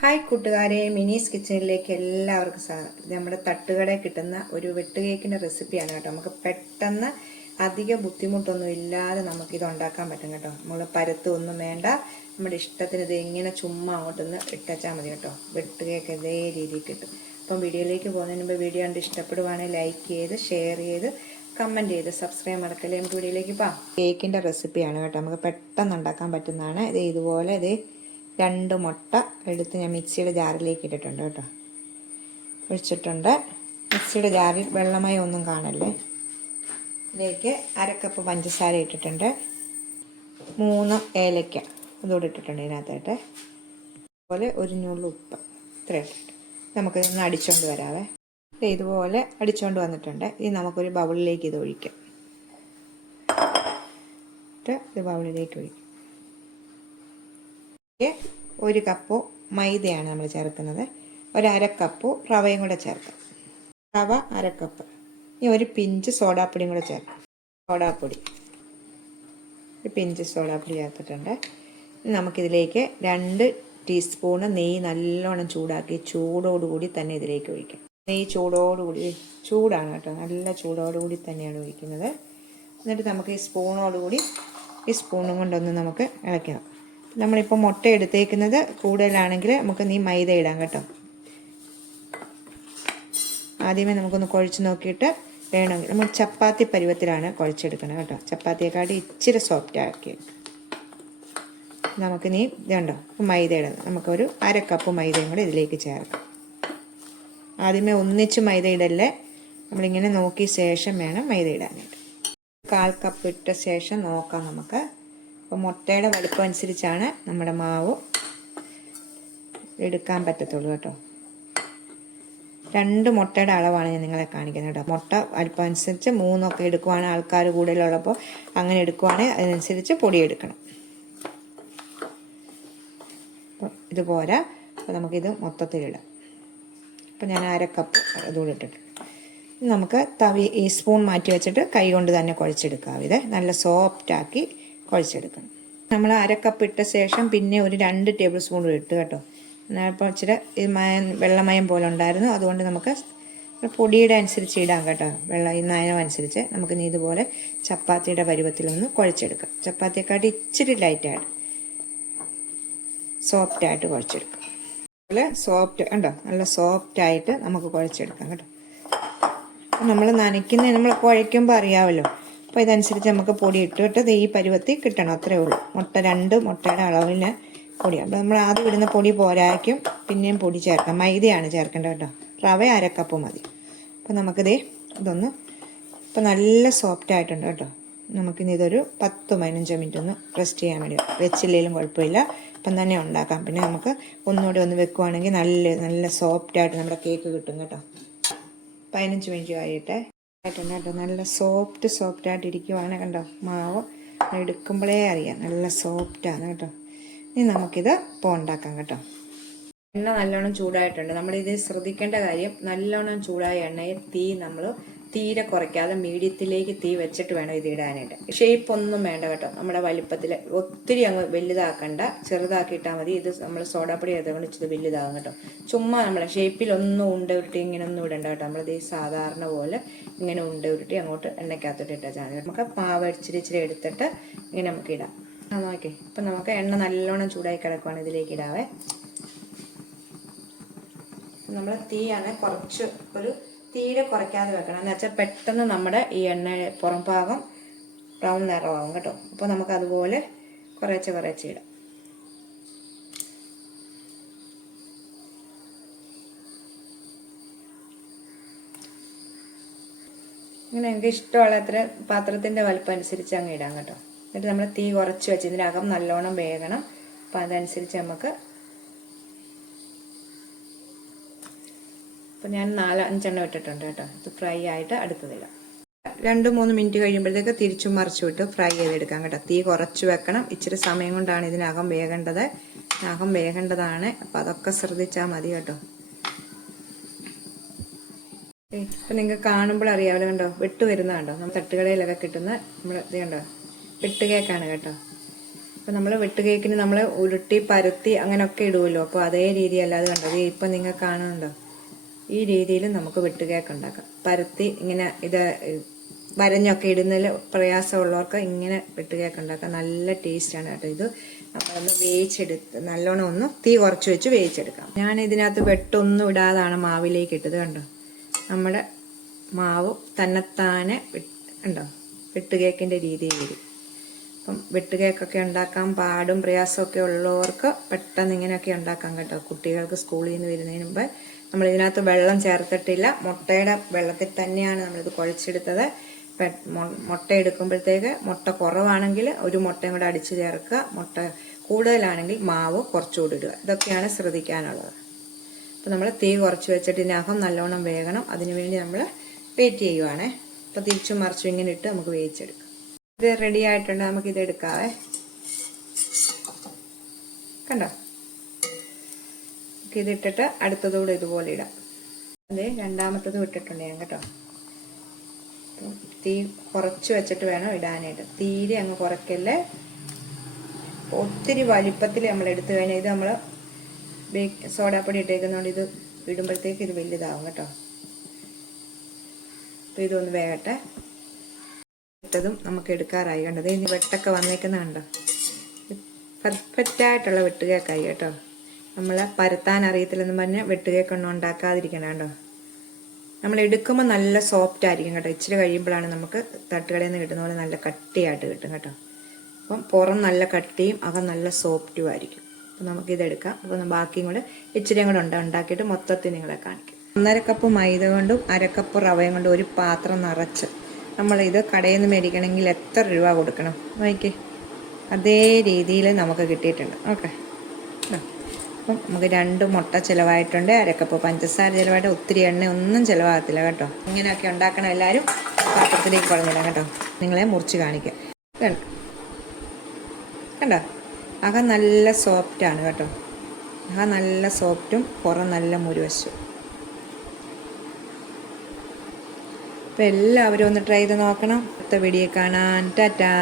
Hi കൂട്ടുകാരെ, മിനീസ് കിച്ചണിലേക്ക് എല്ലാവർക്കും സ്വാഗതം. ഇത് നമ്മുടെ തട്ടുകടയിൽ കിട്ടുന്ന ഒരു വെട്ടുകേക്കിൻ്റെ റെസിപ്പിയാണ് കേട്ടോ. നമുക്ക് പെട്ടെന്ന് അധിക ബുദ്ധിമുട്ടൊന്നും ഇല്ലാതെ നമുക്കിത് ഉണ്ടാക്കാൻ പറ്റും കേട്ടോ. നമ്മൾ പരത്തൊന്നും വേണ്ട, നമ്മുടെ ഇഷ്ടത്തിന് ഇത് എങ്ങനെ ചുമ്മാ അങ്ങോട്ടൊന്ന് ഇട്ടാൽ മതി കേട്ടോ. വെട്ടുകേക്ക് ഇതേ രീതിയിൽ കിട്ടും. അപ്പം വീഡിയോയിലേക്ക് പോകുന്നതിന് മുമ്പ് വീഡിയോ കണ്ട് ഇഷ്ടപ്പെടുവാണെങ്കിൽ ലൈക്ക് ചെയ്ത് ഷെയർ ചെയ്ത് കമൻറ്റ് ചെയ്ത് സബ്സ്ക്രൈബ് മറക്കല്ലേ. നമുക്ക് വീഡിയോയിലേക്ക് പോകാം. കേക്കിൻ്റെ റെസിപ്പിയാണ് കേട്ടോ, നമുക്ക് പെട്ടെന്ന് ഉണ്ടാക്കാൻ പറ്റുന്നതാണ്. ഇത് ഇതുപോലെ 2 മുട്ട എടുത്ത് ഞാൻ മിക്സിയുടെ ജാറിലേക്ക് ഇട്ടിട്ടുണ്ട് കേട്ടോ. ഒഴിച്ചിട്ടുണ്ട്. മിക്സിയുടെ ജാറിൽ വെള്ളമയം ഒന്നും കാണല്ലേ. ഇതിലേക്ക് 1/2 കപ്പ് പഞ്ചസാര ഇട്ടിട്ടുണ്ട്. 3 ഏലക്ക അതുകൂടെ ഇട്ടിട്ടുണ്ട് ഇതിനകത്തായിട്ട്. അതുപോലെ 1 നുള്ളു ഉപ്പ് ഇത്ര ഇട്ടിട്ട് നമുക്കിതൊന്ന് അടിച്ചുകൊണ്ട് വരാവേ. ഇതുപോലെ അടിച്ചുകൊണ്ട് വന്നിട്ടുണ്ട്. ഇത് നമുക്കൊരു ബൗളിലേക്ക് ഇത് ഒഴിക്കാം. ഇത് ബൗളിലേക്ക് ഒഴിക്കാം. 1 കപ്പ് മൈദയാണ് നമ്മൾ ചേർക്കുന്നത്. 1/2 കപ്പ് റവയും കൂടെ ചേർക്കാം. റവ 1/2 കപ്പ്. ഇനി ഒരു പിഞ്ച് സോഡാപ്പൊടിയും കൂടെ ചേർക്കാം. സോഡാപ്പൊടി ഒരു പിഞ്ച് സോഡാപ്പൊടി ചേർത്തിട്ടുണ്ട്. നമുക്കിതിലേക്ക് 2 ടീസ്പൂണ് നെയ്യ് നല്ലോണം ചൂടാക്കി ചൂടോടുകൂടി തന്നെ ഇതിലേക്ക് ഒഴിക്കാം. നെയ്യ് ചൂടോടുകൂടി, ചൂടാണ് കേട്ടോ, നല്ല ചൂടോടുകൂടി തന്നെയാണ് ഒഴിക്കുന്നത്. എന്നിട്ട് നമുക്ക് ഈ സ്പൂണും കൊണ്ടൊന്ന് നമുക്ക് ഇളക്കണം. നമ്മളിപ്പോൾ മുട്ട എടുത്തേക്കുന്നത് കൂടുതലാണെങ്കിൽ നമുക്ക് മൈദ ഇടാം കേട്ടോ. ആദ്യമേ നമുക്കൊന്ന് കുഴച്ച് നോക്കിയിട്ട് വേണമെങ്കിൽ നമ്മൾ ചപ്പാത്തി പരുവത്തിലാണ് കുഴച്ചെടുക്കണം കേട്ടോ. ചപ്പാത്തിയെക്കാട്ടി ഇച്ചിരി സോഫ്റ്റ് ആക്കി നമുക്കിനി ഇതുണ്ടോ മൈദ ഇടാം. നമുക്കൊരു 1/2 കപ്പ് മൈദയും കൂടെ ഇതിലേക്ക് ചേർക്കാം. ആദ്യമേ ഒന്നിച്ച് മൈദ ഇടല്ലേ, നമ്മളിങ്ങനെ നോക്കിയ ശേഷം വേണം മൈദ ഇടാനായിട്ട്. 1/4 കപ്പ് ഇട്ട ശേഷം നോക്കാം നമുക്ക്. അപ്പോൾ മുട്ടയുടെ വലുപ്പം അനുസരിച്ചാണ് നമ്മുടെ മാവ് എടുക്കാൻ പറ്റത്തുള്ളൂ കേട്ടോ. 2 മുട്ടയുടെ അളവാണ് ഞാൻ നിങ്ങളെ കാണിക്കുന്നത് കേട്ടോ. മുട്ട വലുപ്പം അനുസരിച്ച് 3 ഒക്കെ എടുക്കുവാണ്, ആൾക്കാർ കൂടുതലുള്ളപ്പോൾ അങ്ങനെ എടുക്കുവാണെങ്കിൽ അതിനനുസരിച്ച് പൊടി എടുക്കണം. അപ്പോൾ ഇതുപോലെ അപ്പോൾ നമുക്കിത് മൊത്തത്തിലിടാം. അപ്പോൾ ഞാൻ 1/2 കപ്പ് അതുകൂടി ഇട്ടിട്ട് നമുക്ക് ഈ സ്പൂൺ മാറ്റി വെച്ചിട്ട് കൈ കൊണ്ട് തന്നെ കുഴച്ചെടുക്കാം. ഇത് നല്ല സോഫ്റ്റാക്കി കുഴച്ചെടുക്കണം. നമ്മൾ 1/2 കപ്പ് ഇട്ട ശേഷം പിന്നെ ഒരു 2 ടേബിൾ സ്പൂൺ ഇട്ട് കേട്ടോ. ഇപ്പോൾ ഇച്ചിരി വെള്ളമയം പോലെ ഉണ്ടായിരുന്നു, അതുകൊണ്ട് നമുക്ക് പൊടിയുടെ അനുസരിച്ച് ഇടാം കേട്ടോ. ഈ നയം അനുസരിച്ച് നമുക്ക് ഇതുപോലെ ചപ്പാത്തിയുടെ പരുവത്തിലൊന്ന് കുഴച്ചെടുക്കാം. ചപ്പാത്തിയെക്കാട്ടി ഇച്ചിരി ലൈറ്റായിട്ട് സോഫ്റ്റായിട്ട് കുഴച്ചെടുക്കാം. അതുപോലെ സോഫ്റ്റ് ഉണ്ടോ, നല്ല സോഫ്റ്റായിട്ട് നമുക്ക് കുഴച്ചെടുക്കാം കേട്ടോ. നമ്മൾ നമ്മൾ കുഴയ്ക്കുമ്പോൾ അറിയാമല്ലോ. അപ്പോൾ ഇതനുസരിച്ച് നമുക്ക് പൊടി ഇട്ടിട്ട് ഈ പരുവത്തിൽ കിട്ടണം, അത്രേ ഉള്ളൂ. 2 മുട്ടയുടെ അളവിന് പൊടി. അപ്പോൾ നമ്മൾ ആദ്യം ഇടുന്ന പൊടി പോരായ്ക്കും പിന്നെയും പൊടി ചേർക്കാം. മൈദയാണ് ചേർക്കേണ്ടത് കേട്ടോ. റവ 1/2 കപ്പ് മതി. അപ്പോൾ ഇതൊന്ന് ഇപ്പോൾ നല്ല സോഫ്റ്റ് ആയിട്ടുണ്ട് കേട്ടോ. നമുക്കിനി ഇതൊരു 10-15 മിനിറ്റ് ഒന്ന് റെസ്റ്റ് ചെയ്യാൻ വേണ്ടി വെച്ചില്ലെങ്കിലും കുഴപ്പമില്ല, ഇപ്പം തന്നെ ഉണ്ടാക്കാം. പിന്നെ നമുക്ക് ഒന്നുകൂടി ഒന്ന് വെക്കുവാണെങ്കിൽ നല്ല സോഫ്റ്റായിട്ട് നമ്മുടെ കേക്ക് കിട്ടും കേട്ടോ. 15 മിനിറ്റ് ആയിട്ടുണ്ട് കേട്ടോ. നല്ല സോഫ്റ്റായിട്ട് ഇരിക്കുവാണ് കണ്ടോ. മാവ് എടുക്കുമ്പോഴേ അറിയാം നല്ല സോഫ്റ്റാണ് കേട്ടോ. ഇനി നമുക്കിത് ഇപ്പോൾ ഉണ്ടാക്കാം കേട്ടോ. എണ്ണ നല്ലോണം ചൂടായിട്ടുണ്ട്. നമ്മളിത് ശ്രദ്ധിക്കേണ്ട കാര്യം, നല്ലോണം ചൂടായ എണ്ണയിൽ നമ്മൾ തീരെ കുറയ്ക്കാതെ മീഡിയത്തിലേക്ക് തീ വെച്ചിട്ട് വേണം ഇത് ഇടാനായിട്ട്. ഷേപ്പ് ഒന്നും വേണ്ട കേട്ടോ. നമ്മുടെ വലിപ്പത്തിൽ ഒത്തിരി അങ്ങ് വലുതാക്കണ്ട, ചെറുതാക്കിയിട്ടാൽ മതി. ഇത് നമ്മൾ സോഡാപ്പൊടി ചെയ്തുകൊണ്ട് ഇച്ചിരി വലുതാകും കേട്ടോ. ചുമ്മാ നമ്മളെ ഷേപ്പിലൊന്നും ഉണ്ട ഉരുട്ടി ഇങ്ങനെ ഒന്നും ഇടണ്ട കേട്ടോ. നമ്മളിത് സാധാരണ പോലെ ഇങ്ങനെ ഉണ്ട ഉരുട്ടി അങ്ങോട്ട് എണ്ണയ്ക്കകത്തോട്ട് ഇട്ടാൽ മതി. നമുക്ക് മാവ് ഇച്ചിരി എടുത്തിട്ട് ഇങ്ങനെ നമുക്ക് ഇടാം. നോക്കേ, ഇപ്പം നമുക്ക് എണ്ണ നല്ലോണം ചൂടായി കിടക്കുവാണ്. ഇതിലേക്ക് ഇടാവേ. നമ്മൾ തീയാണ് തീരെ കുറയ്ക്കാതെ വെക്കണം. എന്ന് വെച്ചാൽ പെട്ടെന്ന് നമ്മുടെ ഈ എണ്ണ പുറം ഭാഗം ബ്രൗൺ നിറമാകും കേട്ടോ. അപ്പോൾ നമുക്ക് അതുപോലെ കുറേശ്ശെ ഇടാം. ഇങ്ങനെ എനിക്ക് ഇഷ്ടമുള്ള അത്ര പാത്രത്തിൻ്റെ വലുപ്പം അനുസരിച്ച് അങ്ങ് ഇടാം കേട്ടോ. എന്നിട്ട് നമ്മൾ തീ കുറച്ച് വെച്ച് ഇതിനകം നല്ലോണം വേകണം. അപ്പം അതനുസരിച്ച് നമുക്ക് അപ്പോൾ ഞാൻ 4-5 ഇട്ടിട്ടുണ്ട് കേട്ടോ. ഇത് ഫ്രൈ ആയിട്ട് അടുത്തതില്ല. 2-3 മിനിറ്റ് കഴിയുമ്പോഴത്തേക്ക് തിരിച്ചും മറിച്ചു വിട്ട് ഫ്രൈ ചെയ്തെടുക്കാം കേട്ടോ. തീ കുറച്ച് വെക്കണം. ഇച്ചിരി സമയം കൊണ്ടാണ് ഇതിനകം വേകേണ്ടതാണ്. അപ്പം അതൊക്കെ ശ്രദ്ധിച്ചാൽ മതി കേട്ടോ. ഇപ്പം നിങ്ങൾക്ക് കാണുമ്പോൾ അറിയാമല്ലോ കണ്ടോ, വെട്ട് വരുന്ന കണ്ടോ. നമ്മൾ തട്ടുകടയിലൊക്കെ കിട്ടുന്ന നമ്മൾ ഇത് കണ്ടോ വെട്ടുകേക്കാണ് കേട്ടോ. അപ്പോൾ നമ്മൾ വെട്ട് കേക്കിന് നമ്മൾ ഉരുട്ടി പരത്തി അങ്ങനെയൊക്കെ ഇടുമല്ലോ. അപ്പോൾ അതേ രീതിയല്ല അത് കണ്ടത്. ഇപ്പം നിങ്ങൾ കാണുന്നുണ്ടോ? ഈ രീതിയിൽ നമുക്ക് വെട്ട് കേക്ക് ഉണ്ടാക്കാം. പരത്തി ഇങ്ങനെ ഇത് വരഞ്ഞൊക്കെ ഇടുന്നതിൽ പ്രയാസമുള്ളവർക്ക് ഇങ്ങനെ വെട്ട് കേക്ക് ഉണ്ടാക്കാം. നല്ല ടേസ്റ്റാണ് കേട്ടോ. ഇത് നമ്മളൊന്ന് വേവിച്ചെടുത്ത് നല്ലോണം ഒന്ന് തീ കുറച്ച് വെച്ച് വേവിച്ചെടുക്കാം. ഞാൻ ഇതിനകത്ത് വെട്ടൊന്നും ഇടാതാണ് മാവിലേക്ക് ഇട്ടത്. കണ്ടോ, നമ്മുടെ മാവ് തന്നെത്താനെ ഉണ്ടോ വെട്ട് കേക്കിൻ്റെ രീതിയിൽ വരും. അപ്പം വെട്ട് കേക്കൊക്കെ ഉണ്ടാക്കാൻ പാടും പ്രയാസമൊക്കെ ഉള്ളവർക്ക് പെട്ടെന്ന് ഇങ്ങനെയൊക്കെ ഉണ്ടാക്കാം കേട്ടോ. കുട്ടികൾക്ക് സ്കൂളിൽ നിന്ന് വരുന്നതിന് മുമ്പ് നമ്മൾ ഇതിനകത്ത് വെള്ളം ചേർത്തിട്ടില്ല. മുട്ടയുടെ വെള്ളത്തിൽ തന്നെയാണ് നമ്മളിത് കുഴച്ചെടുത്തത്. മുട്ട എടുക്കുമ്പോഴത്തേക്ക് മുട്ട കുറവാണെങ്കിൽ ഒരു മുട്ടയും കൂടെ അടിച്ച് ചേർക്കുക. മുട്ട കൂടുതലാണെങ്കിൽ മാവ് കുറച്ചുകൂടി ഇടുക. ഇതൊക്കെയാണ് ശ്രദ്ധിക്കാനുള്ളത്. അപ്പം നമ്മൾ തീ കുറച്ച് വെച്ചിട്ട് ഇതിനകം നല്ലോണം വേകണം. അതിനുവേണ്ടി നമ്മൾ വെയിറ്റ് ചെയ്യുവാണേ. അപ്പോൾ തിരിച്ചും മറിച്ചും ഇങ്ങനെ ഇട്ട് നമുക്ക് വേവിച്ചെടുക്കാം. ഇത് റെഡി ആയിട്ടുണ്ട്. നമുക്കിത് എടുക്കാവേ. കണ്ടോ, നമുക്കിതിട്ടിട്ട് അടുത്തതൂടെ ഇതുപോലെ ഇടാം. അതെ, രണ്ടാമത്തതും ഇട്ടിട്ടുണ്ട് ഞാൻ കേട്ടോ. തീ കുറച്ച് വെച്ചിട്ട് വേണം ഇടാനായിട്ട്. തീരെ അങ്ങ് കുറയ്ക്കല്ലേ. ഒത്തിരി വലിപ്പത്തിൽ നമ്മൾ എടുത്തു കഴിഞ്ഞാൽ ഇത് നമ്മൾ സോഡാപ്പൊടി ഇട്ടേക്കുന്നതുകൊണ്ട് ഇത് ഇടുമ്പോഴത്തേക്ക് ഇത് വലുതാവും കേട്ടോ. അപ്പോൾ ഇതൊന്ന് വേകട്ടെ. ഇട്ടതും നമുക്ക് എടുക്കാറായി. കണ്ടത് ഇനി വെട്ടൊക്കെ വന്നേക്കുന്ന കണ്ടോ. പെർഫെക്റ്റായിട്ടുള്ള വെട്ടുകേക്കായി കേട്ടോ. നമ്മൾ പരത്താൻ അറിയത്തില്ലെന്ന് പറഞ്ഞാൽ വെട്ടുകേക്കൊന്നും ഉണ്ടാക്കാതിരിക്കണം കേട്ടോ. നമ്മൾ എടുക്കുമ്പോൾ നല്ല സോഫ്റ്റ് ആയിരിക്കും കേട്ടോ. ഇച്ചിരി കഴിയുമ്പോഴാണ് നമുക്ക് തട്ടുകടയിൽ നിന്ന് കിട്ടുന്ന പോലെ നല്ല കട്ടിയായിട്ട് കിട്ടും കേട്ടോ. അപ്പം പുറം നല്ല കട്ടിയും അകം നല്ല സോഫ്റ്റും ആയിരിക്കും. അപ്പം നമുക്കിതെടുക്കാം. അപ്പോൾ ബാക്കിയും കൂടെ ഇച്ചിരിയും കൂടെ ഉണ്ടാക്കിയിട്ട് മൊത്തത്തിൽ നിങ്ങളെ കാണിക്കും. 1.5 കപ്പ് മൈദ കൊണ്ടും 1/2 കപ്പ് റവയും കൊണ്ടും ഒരു പാത്രം നിറച്ച് നമ്മളിത് കടയിൽ നിന്ന് മേടിക്കണമെങ്കിൽ എത്ര രൂപ കൊടുക്കണം നോക്കി. അതേ രീതിയിൽ നമുക്ക് കിട്ടിയിട്ടുണ്ട്. ഓക്കെ, അപ്പം നമുക്ക് 2 മുട്ട ചിലവായിട്ടുണ്ട്. 1/2 കപ്പ് പഞ്ചസാര ചിലവായിട്ട്. ഒത്തിരി എണ്ണ ഒന്നും ചിലവാകത്തില്ല കേട്ടോ. ഇങ്ങനെയൊക്കെ ഉണ്ടാക്കണം. എല്ലാവരും പാത്രത്തിലേക്ക് കുഴഞ്ഞിടാം കേട്ടോ. നിങ്ങളെ മുറിച്ച് കാണിക്കാം. കണ്ടോ, അകം നല്ല സോഫ്റ്റാണ് കേട്ടോ. അകം നല്ല സോഫ്റ്റും പുറം നല്ല മുരുവശവും. അപ്പോൾ എല്ലാവരും ഒന്ന് ട്രൈ ചെയ്ത് നോക്കണം. അടുത്ത വീഡിയോ കാണാൻ. ടാറ്റാ.